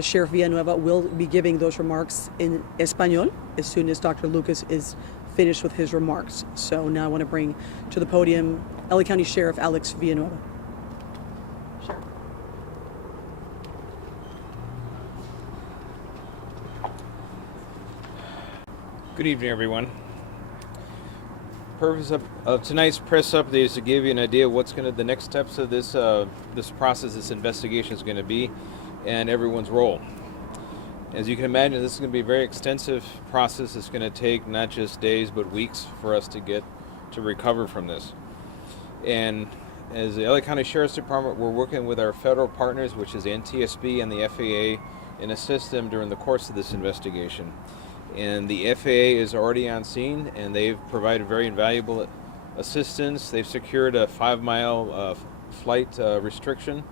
Sheriff Villanueva will be giving those remarks in Espanol as soon as Dr. Lucas is finished with his remarks. So now I want to bring to the podium LA County Sheriff Alex Villanueva. Good evening, everyone. Purpose of tonight's press update is to give you an idea of what's the next steps of this process, this investigation is going to be, and everyone's role. As you can imagine, this is going to be a very extensive process. It's going to take not just days but weeks for us to get to recover from this. And as the LA County Sheriff's Department, we're working with our federal partners, which is the NTSB and the FAA, and assist them during the course of this investigation. And the FAA is already on scene, and they've provided very invaluable assistance. They've secured a 5-mile flight restriction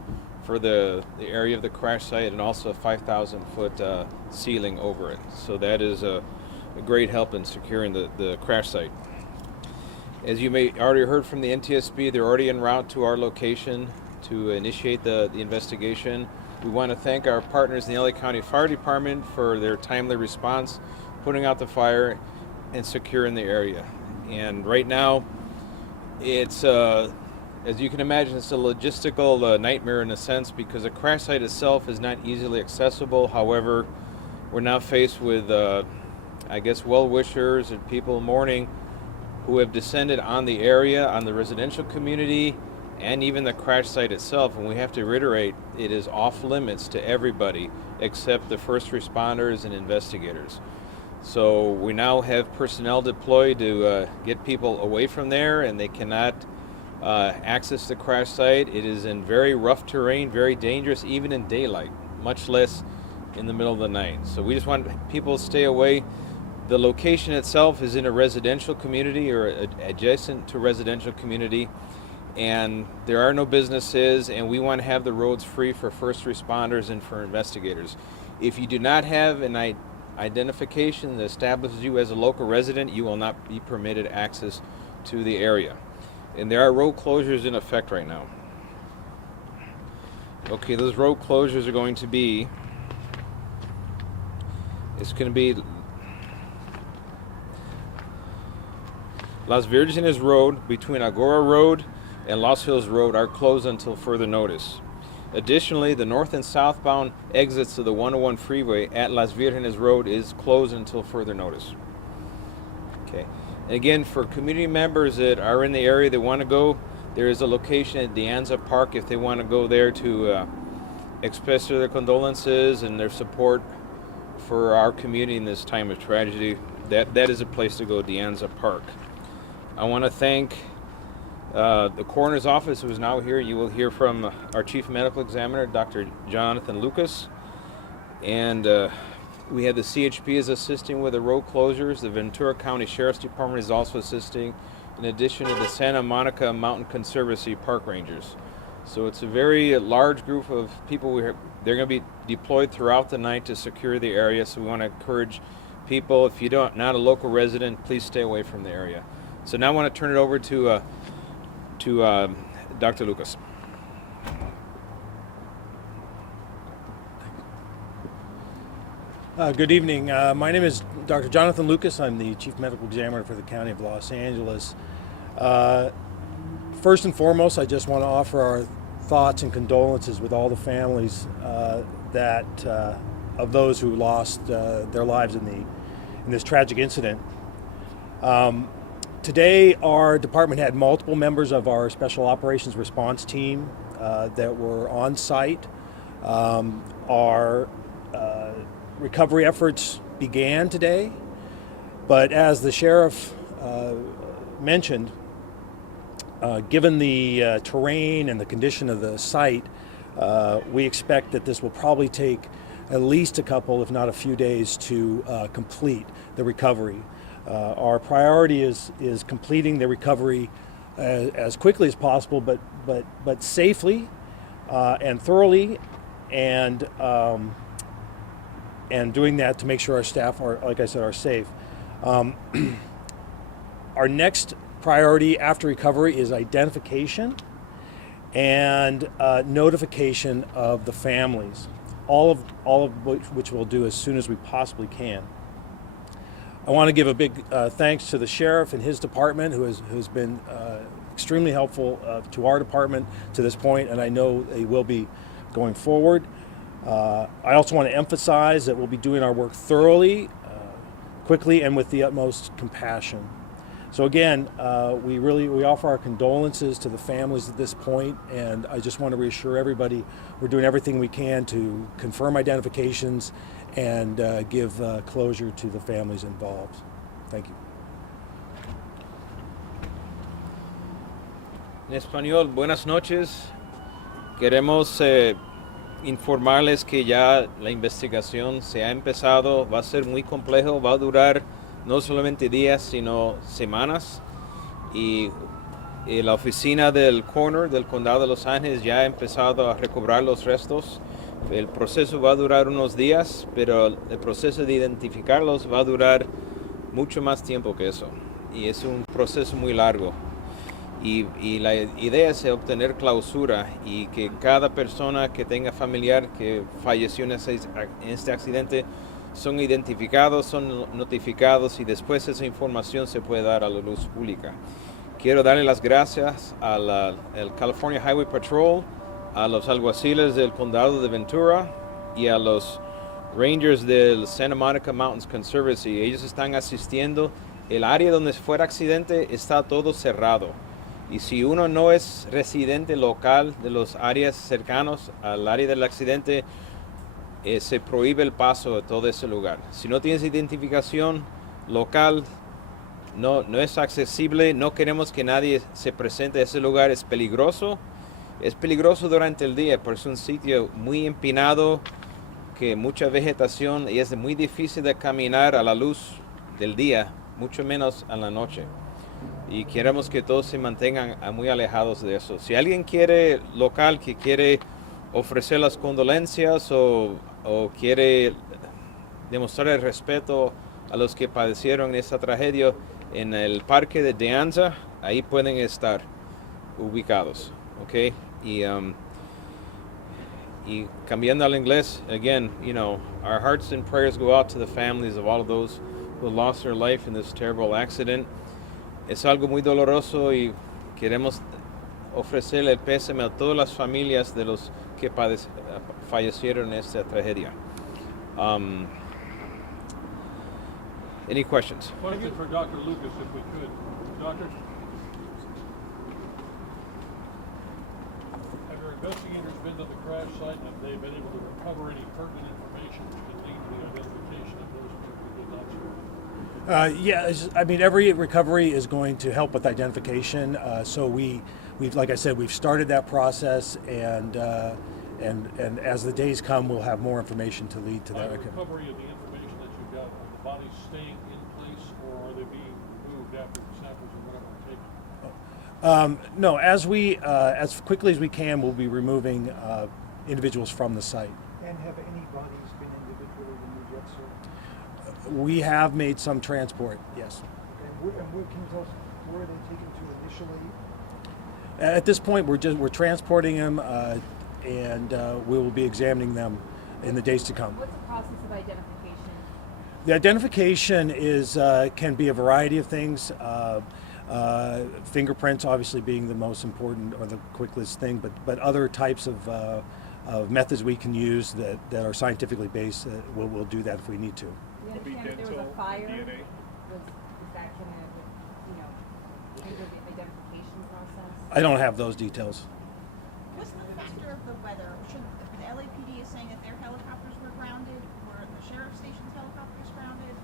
for the area of the crash site, and also a 5,000-foot ceiling over it. So that is a great help in securing the crash site. As you may already heard from the NTSB, they're already en route to our location to initiate the investigation. We want to thank our partners in the LA County Fire Department for their timely response, putting out the fire and securing the area. And right now, it's, as you can imagine, it's a logistical nightmare in a sense, because the crash site itself is not easily accessible. However, we're now faced with, I guess, well-wishers and people mourning who have descended on the area, on the residential community, and even the crash site itself. And we have to reiterate, it is off limits to everybody except the first responders and investigators. So we now have personnel deployed to get people away from there, and they cannot access the crash site. It is in very rough terrain, very dangerous, even in daylight, much less in the middle of the night. So we just want people to stay away. The location itself is in a residential community, or adjacent to a residential community, and there are no businesses, and we want to have the roads free for first responders and for investigators. If you do not have an identification that establishes you as a local resident, you will not be permitted access to the area. And there are road closures in effect right now. Okay, those road closures are going to be, it's going to be Las Virgenes Road between Agora Road and Los Hills Road are closed until further notice. Additionally, the north and southbound exits of the 101 freeway at Las Virgenes Road is closed until further notice. Okay. And again, for community members that are in the area that want to go, there is a location at De Anza Park if they want to go there to express their condolences and their support for our community in this time of tragedy. That is a place to go, De Anza Park. I want to thank the coroner's office, who is now here. You will hear from our chief medical examiner, Dr. Jonathan Lucas. And we have the CHP is assisting with the road closures. The Ventura County Sheriff's Department is also assisting, in addition to the Santa Monica Mountain Conservancy Park Rangers. So it's a very large group of people. They're going to be deployed throughout the night to secure the area. So we want to encourage people, if you're not a local resident, please stay away from the area. So now I want to turn it over to Dr. Lucas. Good evening. My name is Dr. Jonathan Lucas. I'm the Chief Medical Examiner for the County of Los Angeles. First and foremost, I just want to offer our thoughts and condolences with all the families of those who lost their lives in this tragic incident. Today, our department had multiple members of our Special Operations Response Team that were on site. Our recovery efforts began today, but as the sheriff mentioned, given the terrain and the condition of the site, we expect that this will probably take at least a couple, if not a few days, to complete the recovery. Our priority is completing the recovery as quickly as possible, but safely and thoroughly, and doing that to make sure our staff are, like I said, are safe. Our next priority after recovery is identification and notification of the families. all of which we'll do as soon as we possibly can. I want to give a big thanks to the sheriff and his department, who's been extremely helpful to our department to this point, and I know they will be going forward. I also want to emphasize that we'll be doing our work thoroughly, quickly, and with the utmost compassion. So again, we offer our condolences to the families at this point, and I just want to reassure everybody we're doing everything we can to confirm identifications and give closure to the families involved. Thank you. En español, buenas noches. Queremos informarles que ya la investigación se ha empezado, va a ser muy complejo, va a durar no solamente días, sino semanas. Y la oficina del coroner del condado de Los Ángeles ya ha empezado a recobrar los restos. El proceso va a durar unos días, pero el proceso de identificarlos va a durar mucho más tiempo que eso. Y es un proceso muy largo. Y la idea es obtener clausura y que cada persona que tenga familiar que falleció en este accidente son identificados, son notificados y después esa información se puede dar a la luz pública. Quiero darle las gracias al California Highway Patrol, a los alguaciles del condado de Ventura y a los rangers del Santa Monica Mountains Conservancy. Ellos están asistiendo. El área donde fue el accidente está todo cerrado. Y si uno no es residente local de los áreas cercanos al área del accidente, se prohíbe el paso de todo ese lugar. Si no tienes identificación local, no es accesible. No queremos que nadie se presente a ese lugar. Es peligroso. Es peligroso durante el día, porque es un sitio muy empinado, que mucha vegetación y es muy difícil de caminar a la luz del día, mucho menos a la noche. Y queremos que todos se mantengan muy alejados de eso. Si alguien local que quiere ofrecer las condolencias o quiere demostrar el respeto a los que padecieron esta tragedia en el parque de De Anza, ahí pueden estar ubicados, ¿ok? Y cambiando al inglés, again, our hearts and prayers go out to the families of all of those who lost their life in this terrible accident. Es algo muy doloroso y queremos ofrecerle el pésame a todas las familias de los que fallecieron en esta tragedia. Any questions? Question for Dr. Lucas, if we could. Doctor? Have your investigators been to the crash site and have they been able to recover any pertinent information which can lead to the identification of those who did not survive? Yeah, I mean, every recovery is going to help with identification. So we've, like I said, we've started that process, and as the days come, we'll have more information to lead to that recovery. Recovery of the information that you've got, are the bodies staying in place, or are they being removed after the samples or whatever are taken? No, as quickly as we can, we'll be removing individuals from the site. And have any bodies been individually removed yet, sir? We have made some transport, yes. And can you tell us where are they taken to initially? At this point, we're transporting them, and we will be examining them in the days to come. What's the process of identification? The identification can be a variety of things. Fingerprints, obviously, being the most important or the quickest thing, but other types of methods we can use that are scientifically based. We'll do that if we need to. You understand if there was a fire? Is that going to, hinder the identification process? I don't have those details. What's the factor of the weather? Should the LAPD is saying that their helicopters were grounded, or the sheriff's station's helicopters grounded?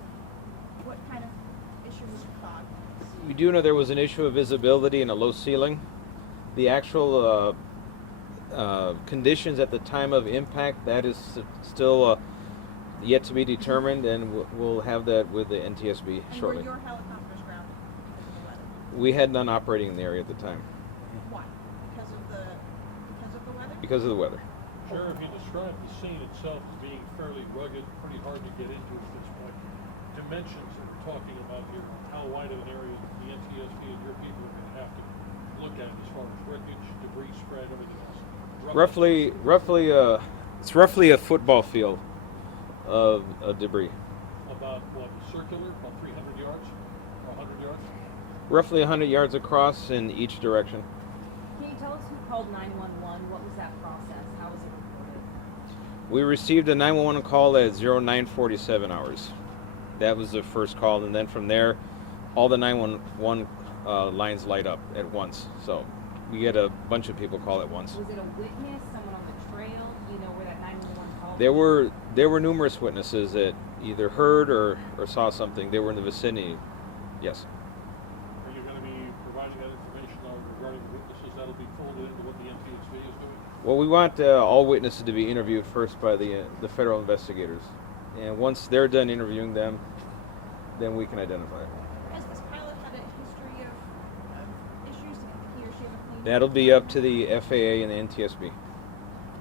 What kind of issue was your fog? We do know there was an issue of visibility and a low ceiling. The actual conditions at the time of impact, that is still yet to be determined, and we'll have that with the NTSB shortly. And were your helicopters grounded because of the weather? We had none operating in the area at the time Why? Because of the weather? because of the weather. Sheriff, you described the scene itself as being fairly rugged, pretty hard to get into at this point. Dimensions that we're talking about here, how wide of an area the NTSB and your people are going to have to look at as far as wreckage, debris spread, everything else? Roughly It's roughly a football field of debris. About what, circular, about 300 yards or 100 yards? Roughly 100 yards across in each direction. Can you tell us who called 911? What was that process? How was it reported? We received a 911 call at 0947 hours. That was the first call, and then from there, all the 911 lines light up at once. So we get a bunch of people call at once. Was it a witness, someone on the trail? Do you know where that 911 call? There were numerous witnesses that either heard or saw something. They were in the vicinity. Yes. Are you going to be providing that information regarding the witnesses? That'll be folded into what the NTSB is doing? Well, we want all witnesses to be interviewed first by the federal investigators, and once they're done interviewing them, then we can identify it. Has this pilot had a history of issues? Did he or she ever cleaned? That'll be up to the FAA and the NTSB.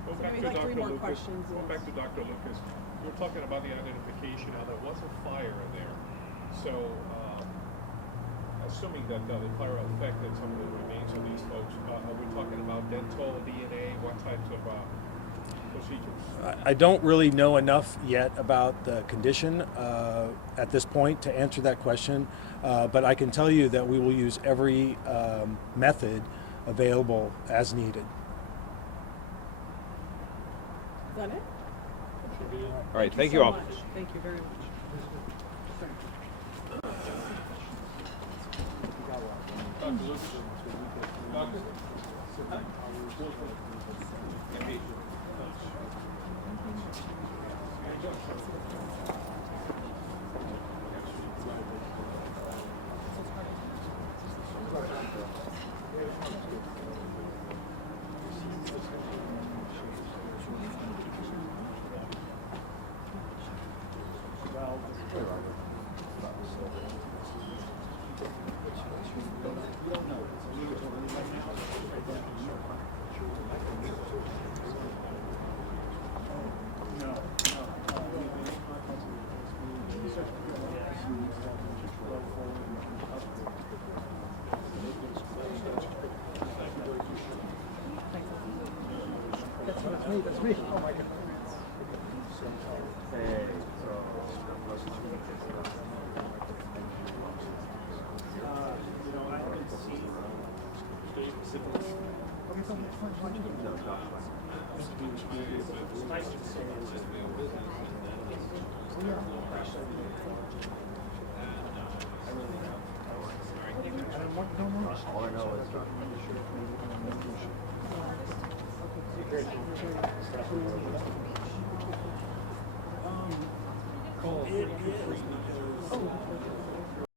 Go back we to have three Dr. more Lucas. questions, Go yes. back to Dr. Lucas. You were talking about the identification. Now there was a fire in there, so assuming that the fire affected some of the remains of these folks, are we talking about dental, DNA? What types of procedures? I don't really know enough yet about the condition at this point to answer that question, but I can tell you that we will use every method available as needed. Is that it? All right, thank you all. so much. Thank you very much. Dr. Lucas? Doctor? That's me. Oh my God.